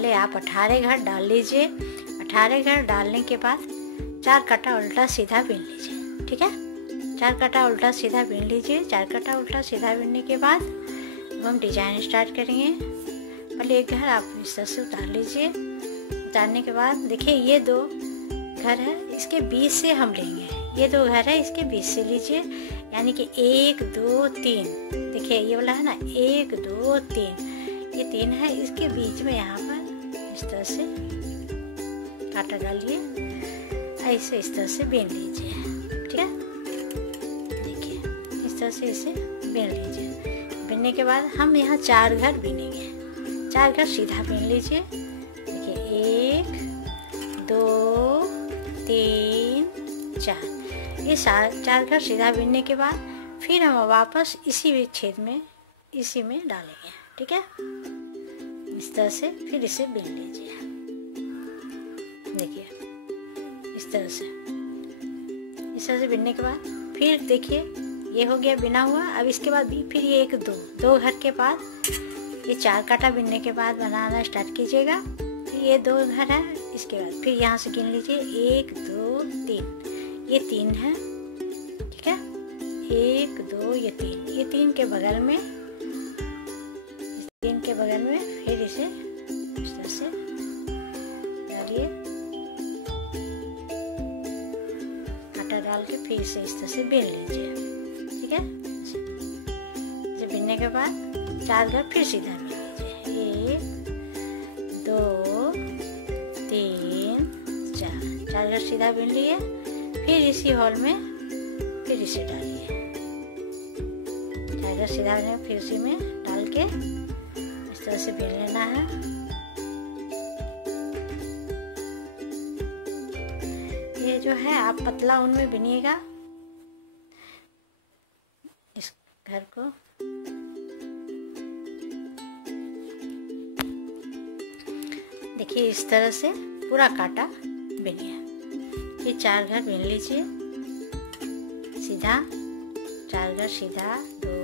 पहले आप 18 घर डाल लीजिए। 18 घर डालने के बाद 4 कांटा उल्टा सीधा बीन लीजिए। ठीक है, 4 कांटा उल्टा सीधा बीन लीजिए। 4 कांटा उल्टा सीधा बीनने के बाद अब हम डिजाइन स्टार्ट करेंगे। पहले एक घर आप इस तरह से उतार लीजिए। उतारने के बाद देखिए ये 2 घर है, इसके बीच से हम लेंगे। ये 2 घर है, इसके बीच से लीजिए, यानी कि 1 2 3। देखिए ये वाला है ना, 1 2 3, ये 3 है, इसके बीच में यहाँ पर इस तरह से कांटा डालिए, ऐसे इस तरह से बीन लीजिए। ठीक है, देखिए इस तरह से इसे बीन लीजिए। बीनने के बाद हम यहाँ 4 घर बीनेंगे। 4 घर सीधा बीन लीजिए। देखिए 1 2 3 4, ये 4 घर सीधा बीनने के बाद फिर हम वापस इसी छेद में इसी में डालेंगे। ठीक है, इस तरह से फिर इसे बीन लीजिए। देखिए इस तरह से बीनने के बाद फिर देखिए ये हो गया बिना हुआ। अब इसके बाद फिर ये 1 2 घर के बाद ये 4 कांटा बीनने के बाद बनाना स्टार्ट कीजिएगा। फिर ये 2 घर है, इसके बाद फिर यहाँ से गिन लीजिए 1 2 3, ये 3 है। ठीक है, 1 2 ये 3 के बगल में, इस 3 के बगल में फिर इसे इस तरह से डालिए, कांटा डाल के फिर इसे इस तरह से बीन लीजिए। ठीक है, इसे बीनने के बाद 4 घर फिर सीधा बीन लीजिए। 1 2 3 4 घर सीधा बीन लिए। फिर इसी हॉल में फिर इसे डालिए, 4 घर सीधा बीन, फिर इसी में डाल के इस तरह से बीन लेना है। ये जो है आप पतला ऊन में बीनिएगा इस घर को। देखिए इस तरह से पूरा कांटा बीनिए। ये 4 घर बीन लीजिए सीधा, 4 घर सीधा 2,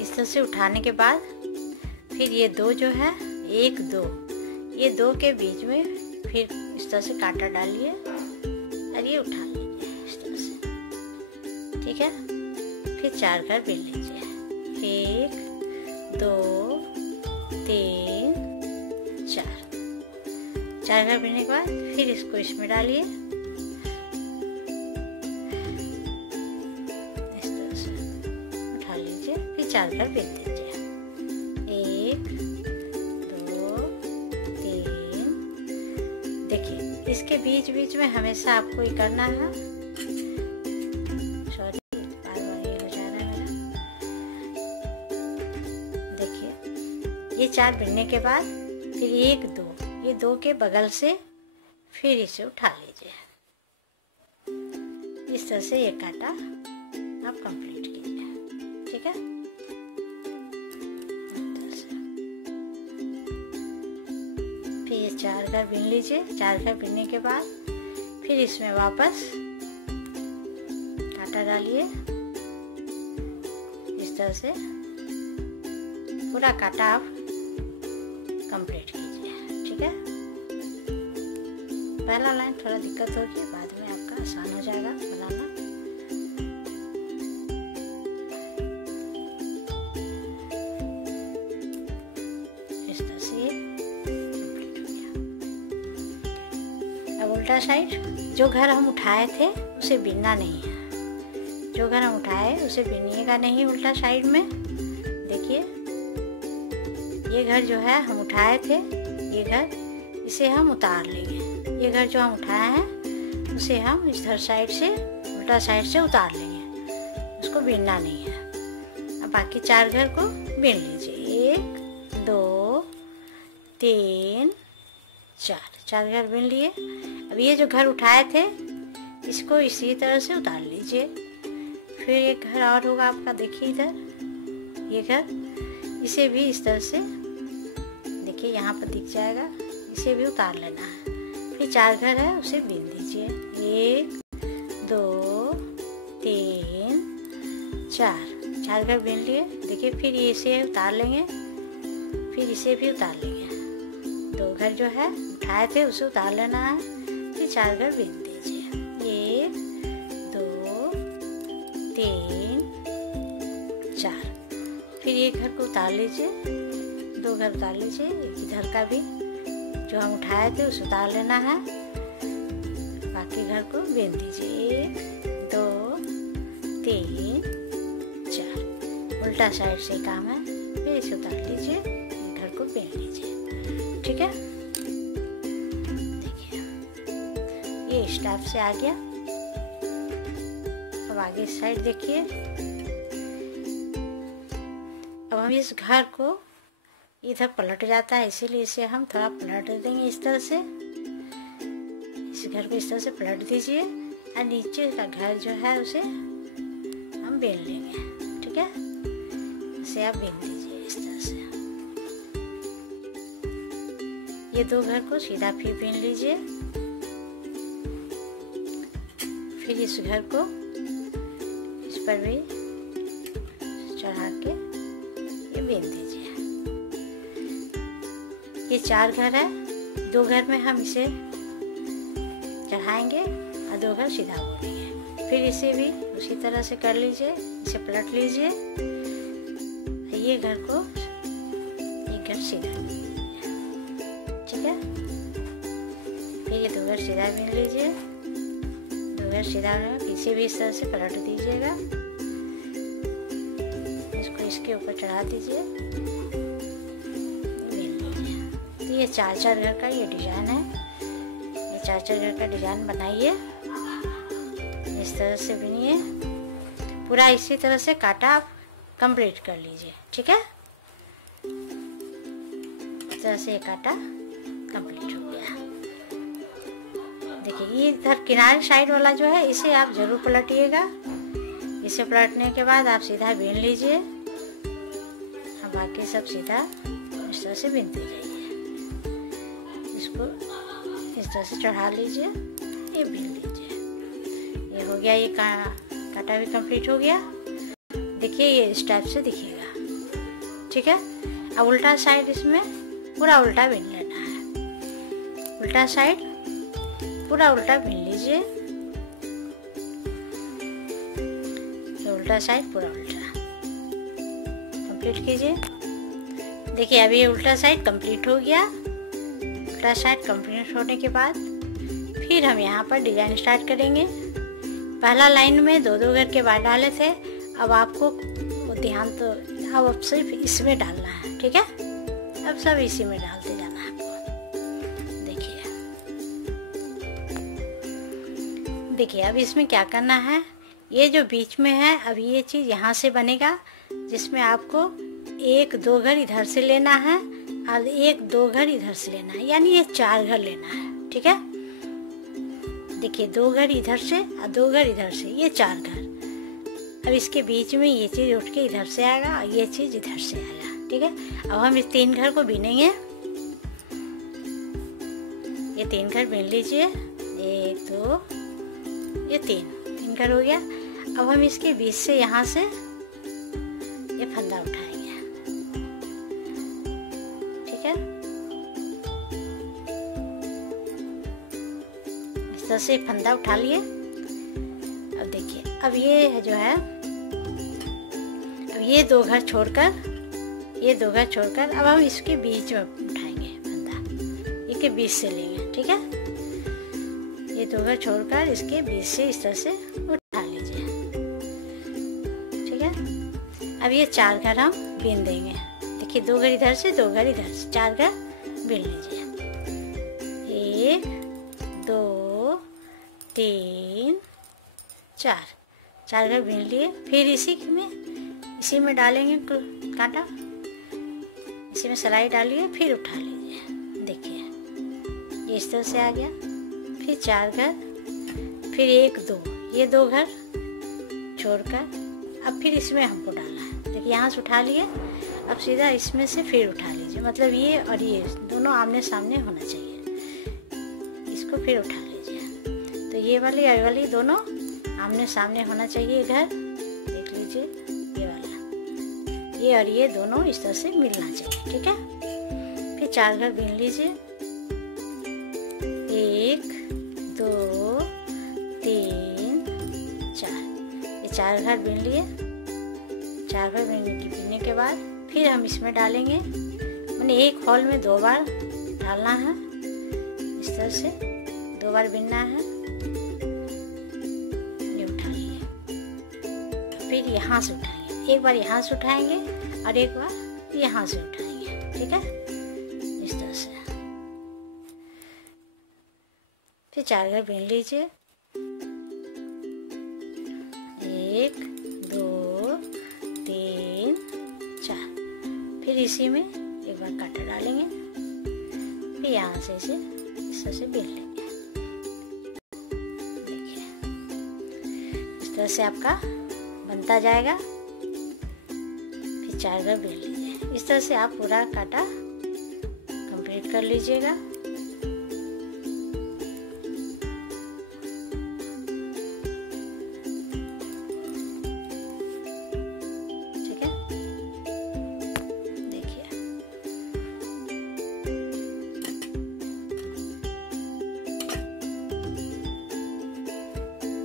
इस तरह से उठाने के बाद फिर ये 2 जो है 1 2, ये 2 के बीच में फिर इस तरह से कांटा डालिए और ये उठा लीजिए इस तरह से। ठीक है, फिर 4 घर बीन लीजिए। 1 2 3 4 घर बीनने के बाद फिर इसको इसमें डालिए इस तरह से, उठा लीजिए, फिर 4 घर बीन दीजिए। 1 2 3। देखिए इसके बीच बीच में हमेशा आपको ये करना है। सॉरी, बार बार ये हो जा रहा है मेरा। देखिए ये 4 बीनने के बाद फिर 1 2, ये 2 के बगल से फिर इसे उठा लीजिए। इस तरह से ये कांटा आप कंप्लीट कीजिए। ठीक है, फिर ये 4 घर बीन लीजिए। 4 घर बीनने के बाद फिर इसमें वापस कांटा डालिए इस तरह से, पूरा कांटा आप कंप्लीट कीजिए। ठीक है, पहला लाइन थोड़ा दिक्कत होगी, बाद में आपका आसान हो जाएगा बनाना। इस तरह से कंप्लीट हो गया। अब उल्टा साइड जो घर हम उठाए थे उसे बीनना नहीं है। जो घर हम उठाए उसे बीनिएगा नहीं उल्टा साइड में। देखिए ये घर जो है हम उठाए थे, ये घर इसे हम उतार लेंगे। ये घर जो हम उठाए हैं उसे हम इधर साइड से उल्टा साइड से उतार लेंगे, उसको बीनना नहीं है। अब बाकी 4 घर को बीन लीजिए। 1 2 3 4 घर बीन लिए। अब ये जो घर उठाए थे इसको इसी तरह से उतार लीजिए। फिर एक घर और होगा आपका, देखिए इधर ये घर, इसे भी इस तरह से देखिए यहाँ पर दिख जाएगा, इसे भी उतार लेना है। फिर 4 घर है उसे बीन दीजिए। 1 2 3 4 घर बीन लिए। देखिए फिर ये इसे उतार लेंगे फिर इसे भी उतार लेंगे। 2 घर जो है उठाए थे उसे उतार लेना है, फिर 4 घर बीन दीजिए। 1 2 3 4। फिर एक घर को उतार लीजिए, 2 घर उतार लीजिए। इधर का भी जो हम उठाए थे उसे उतार लेना है, बाकी घर को बीन दीजिए। 1 2 3 4। उल्टा साइड से काम है, फिर इसे उतार लीजिए, घर को बीन लीजिए। ठीक है, देखिए ये स्टेप से आ गया। अब आगे साइड देखिए। अब हम इस घर को इधर पलट जाता है, इसीलिए इसे हम थोड़ा पलट देंगे इस तरह से। इस घर को इस तरह से पलट दीजिए और नीचे का घर जो है उसे हम बेल लेंगे। ठीक है, इसे आप बेल दीजिए इस तरह से। ये 2 घर को सीधा फिर बेल लीजिए। फिर इस घर को इस पर भी चढ़ा के ये बेल दीजिए। ये 4 घर है, 2 घर में हम इसे चढ़ाएंगे और 2 घर सीधा बोलेंगे। फिर इसे भी उसी तरह से कर लीजिए, इसे पलट लीजिए। ये घर को एक घर सीधा लीजिए। ठीक है, फिर ये 2 घर सीधा बीन लीजिए। 2 घर सीधा पीछे भी इस तरह से पलट दीजिएगा। इसको इसके ऊपर चढ़ा दीजिए, बीन लीजिए। तो ये 4-4 घर का ये डिजाइन है। 4-4 घर का डिजाइन बनाइए, इस तरह से बुनिए। पूरा इसी तरह से काटा आप कंप्लीट कर लीजिए। ठीक है, इस तरह से ये काटा कंप्लीट हो गया। देखिए ये इधर किनारे साइड वाला जो है इसे आप जरूर पलटिएगा। इसे पलटने के बाद आप सीधा बीन लीजिए, बाकी सब सीधा इस तरह से बीनते जाइए। इसको इस तरह से चढ़ा लीजिए, ये बीन लीजिए। ये हो गया, ये काटा भी कंप्लीट हो गया। देखिए ये इस टाइप से दिखेगा। ठीक है, अब उल्टा साइड इसमें पूरा उल्टा बीन लेना है। उल्टा साइड पूरा उल्टा बीन लीजिए। तो उल्टा साइड पूरा उल्टा कंप्लीट कीजिए। देखिए अभी ये उल्टा साइड कंप्लीट हो गया। उल्टा साइड कंप्लीट होने के बाद फिर हम यहाँ पर डिजाइन स्टार्ट करेंगे। पहला लाइन में 2-2 घर के बाद डाले थे, अब आपको वो ध्यान तो अब सिर्फ इसमें डालना है। ठीक है, अब सब इसी में डालते जाना है आपको। देखिए अब इसमें क्या करना है, ये जो बीच में है अब ये चीज़ यहाँ से बनेगा, जिसमें आपको 1-2 घर इधर से लेना है और 1-2 घर इधर से लेना है, यानी ये 4 घर लेना है। ठीक है, देखिए 2 घर इधर से और 2 घर इधर से, ये 4 घर। अब इसके बीच में ये चीज़ उठ के इधर से आएगा और ये चीज़ इधर से आएगा। ठीक है, अब हम इस 3 घर को बीनेंगे। ये 3 घर बीन लीजिए, 1 2 ये 3 घर हो गया। अब हम इसके बीच से यहाँ से ये फंदा उठाएंगे। ठीक है, इस तरह से फंदा उठा लिए। अब देखिए अब ये जो है, अब ये 2 घर छोड़कर अब हम इसके बीच में उठाएंगे फंदा, ये के बीच से लेंगे। ठीक है, ये 2 घर छोड़कर इसके बीच से इस तरह से उठा लीजिए। ठीक है, अब ये 4 घर हम बीन देंगे। देखिए 2 घर इधर से 2 घर इधर से, 4 घर बीन लीजिए। 1 2 3 4 घर बीन लिए। फिर इसी में डालेंगे कांटा, इसी में सिलाई डालिए, फिर उठा लीजिए। देखिए ये इस तरह से आ गया। फिर 4 घर, फिर 1 2 ये 2 घर छोड़कर अब फिर इसमें हमको डालना है। देखिए यहाँ से उठा लिए, अब सीधा इसमें से फिर उठा लीजिए, मतलब ये और ये दोनों आमने सामने होना चाहिए। इसको फिर उठा लीजिए, तो ये वाली और वाली दोनों आमने सामने होना चाहिए। इधर देख लीजिए, ये वाला, ये और ये दोनों इस तरह से मिलना चाहिए। ठीक है, 4 घर बीन लीजिए। 1 2 3 4, ये 4 घर बीन लिए। 4 घर बीनने के बाद फिर हम इसमें डालेंगे, मैंने एक हॉल में 2 बार डालना है। इस तरह से 2 बार बीनना है। ये उठा लिए, फिर यहाँ से उठाएंगे, एक बार यहाँ से उठाएंगे और एक बार यहाँ से उठाएंगे, ठीक है। इस तरह से फिर 4 घर बीन लीजिए। 1 2 3 4, फिर इसी में एक बार कांटा डालेंगे, फिर यहाँ से इसे इस तरह से बीन लेंगे। देखिए इस तरह से आपका बनता जाएगा। फिर 4 घर बीन लीजिए। इस तरह से आप पूरा कांटा कंप्लीट कर लीजिएगा। ठीक है, देखिए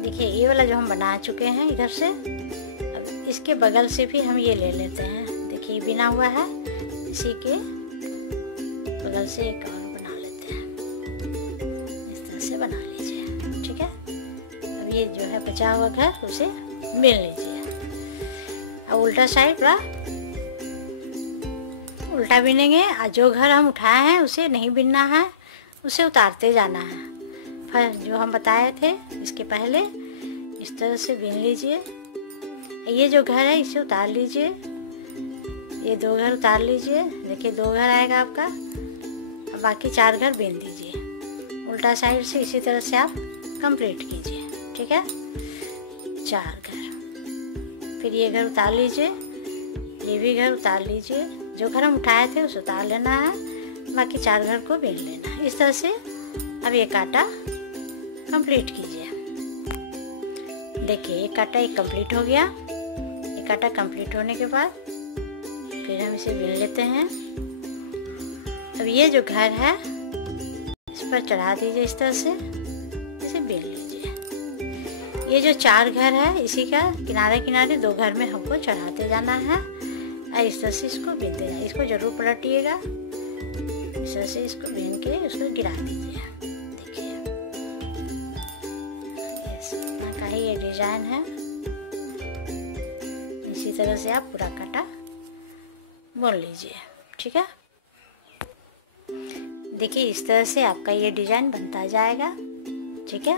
देखिए ये वाला जो हम बना चुके हैं इधर से, अब इसके बगल से भी हम ये ले लेते हैं। देखिए बिना हुआ है, इसी के बगल से एक और बना लेते हैं। इस तरह से बना लीजिए, ठीक है। अब ये जो है बचा हुआ घर उसे बीन लीजिए। अब उल्टा साइड पूरा उल्टा बीनेंगे, और जो घर हम उठाए हैं उसे नहीं बीनना है, उसे उतारते जाना है। फिर जो हम बताए थे इसके पहले इस तरह से बीन लीजिए। ये जो घर है इसे उतार लीजिए, ये 2 घर उतार लीजिए। देखिए 2 घर आएगा आपका, अब बाकी 4 घर बीन दीजिए। उल्टा साइड से इसी तरह से आप कंप्लीट कीजिए, ठीक है। 4 घर, फिर ये घर उतार लीजिए, ये भी घर उतार लीजिए। जो घर हम उठाए थे उसे उतार लेना है, बाकी 4 घर को बीन लेना है। इस तरह से अब ये कांटा कंप्लीट कीजिए। देखिए ये कांटा एक कंप्लीट हो गया। ये कांटा कंप्लीट होने के बाद फिर हम इसे बीन लेते हैं। अब ये जो घर है इस पर चढ़ा दीजिए, इस तरह से इसे बीन लीजिए। ये जो 4 घर है इसी का किनारे किनारे 2 घर में हमको चढ़ाते जाना है, और इस तरह से इसको बीनते जाए। इसको जरूर पलटिएगा, इस तरह से इसको बीन के उसको गिरा दीजिए। देखिए इतना का ही ये डिजाइन है। इसी तरह से आप पूरा कांटा बुन लीजिए, ठीक है। देखिए इस तरह से आपका ये डिजाइन बनता जाएगा, ठीक है।